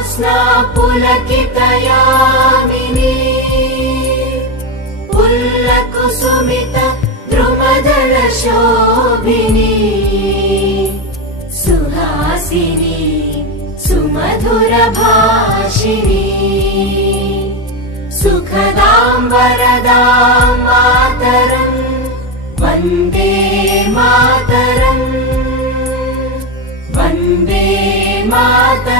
ज्योत्स्ना पुलकितयामिनी पुल्लकुसुमित द्रुमदल शोभिनी सुहासिनी सुमधुर भाषिणी सुखदां वरदां मातरं वन्दे मातरम् वन्दे मातरम्।